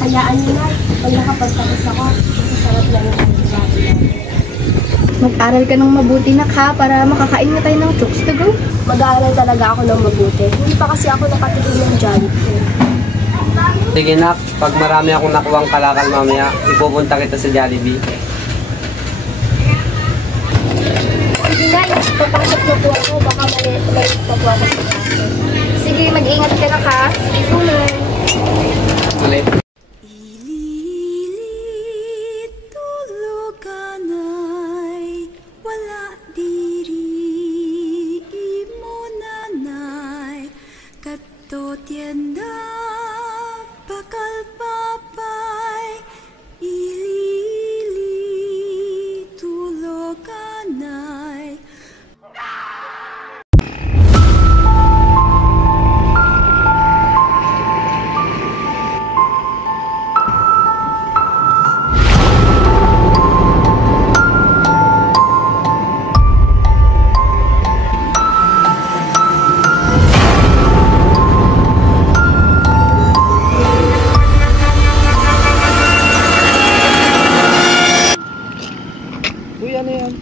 Hayaan niyo na, pag nakapagtapos ako, masasarap na yung pagkain natin. Mag-aral ka ng mabuti nak ha, para makakain nga tayo ng chokes to go. Mag-aaral talaga ako ng mabuti. Hindi pa kasi ako nakatigil ng Jollibee. Sige nak, pag marami akong nakuwang kalakal mamaya, ipupunta kita sa Jollibee. Sige na, papasok na po ako. Baka maliit pa po ako sa klase. Sige, mag-ingat ka nak ha. Sige po na. Ulit. Uy, ano yan?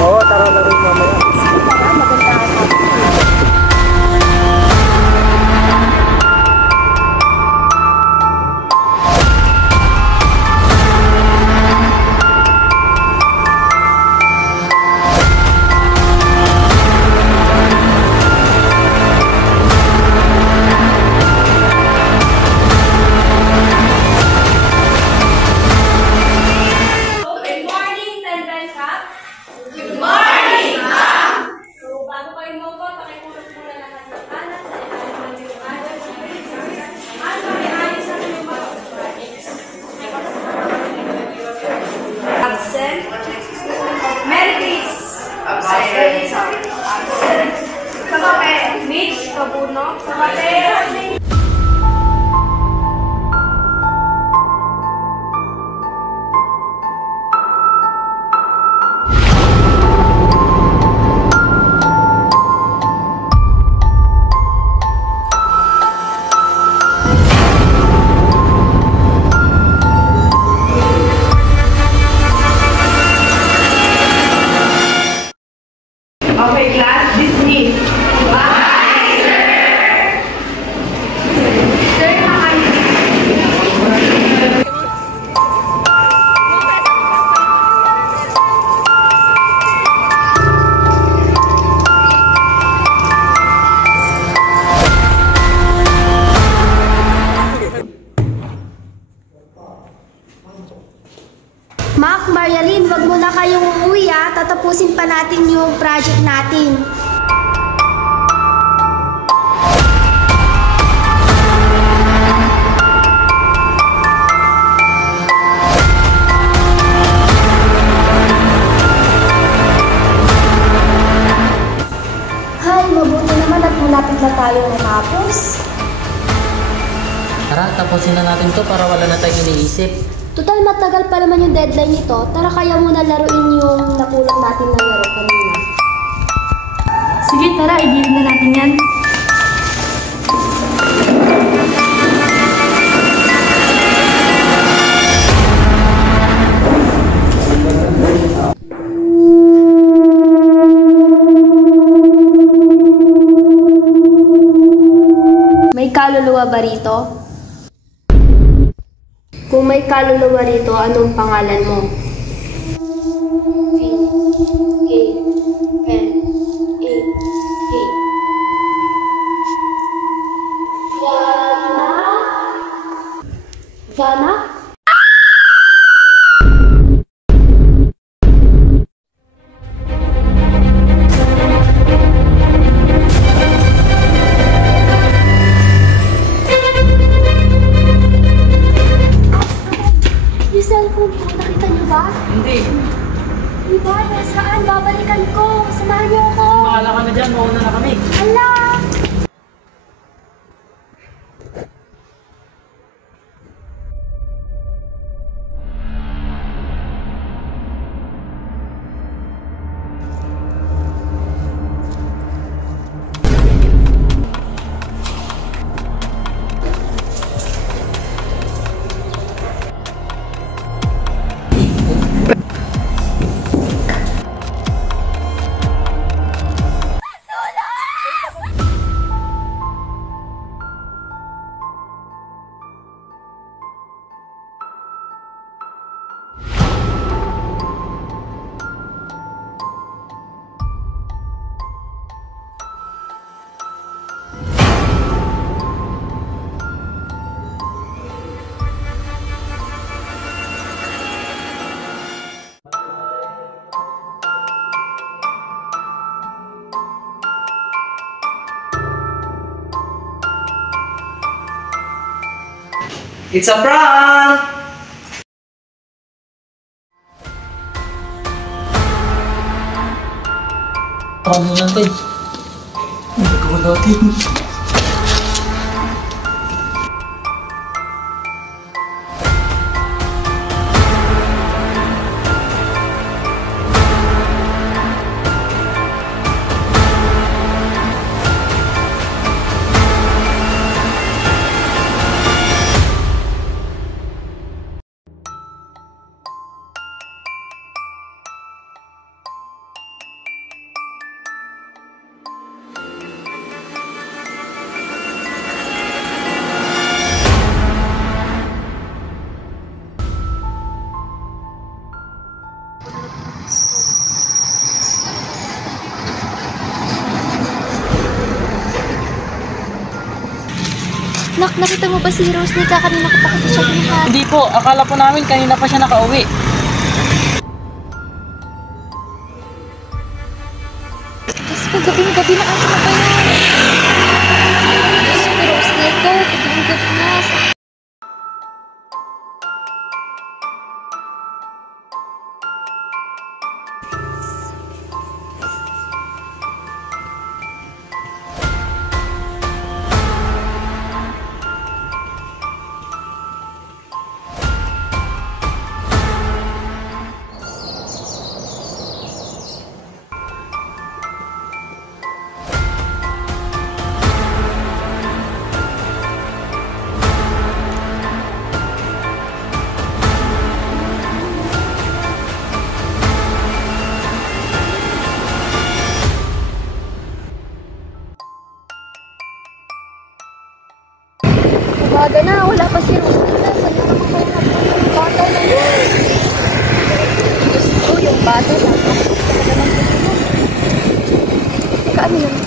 Oo, tara na rin mamaya. Sige pa nga, maganda ako. Okay, class, dismiss. Bye, sir! Sir, Mac, Marialyn, wag mo na kayong uuwi ha. Tatapusin pa natin yung project natin. Hay, mabuti naman at malapit na tayo matapos. Tara, tapusin na natin to para wala na tayong iniisip. Total, matagal pa naman yung deadline nito. Tara, kaya muna laruin yung nakulang natin na laro kanina. Sige, tara, i-deal na natin yan. May kaluluwa ba rito? Kung may kaluluwa rito, anong pangalan mo? Vana? Yung cellphone ko, nakita niyo ba? Hindi. Diba? Nasaan? Babalikan ko. Samahan niyo ako. Bahala ka na dyan, mauna na kami. Hala! It's a prank! Ano natin? Nagawa natin. Nak, nakita mo ba si Rose? Kanina ko pa kasi siya hinahanap. Hindi po, akala po namin kanina pa siya nakauwi. Diyos ko, gabing-gabi na asa na ba yan? Diyos ko, Rose, gabing-gabi na. Umaga na, wala pa si Rose dito. Saan na naman kayo napunta ng bata na yun? Diyos ko, yung bata na. Talaga ng puso mo. Teka, ano yun?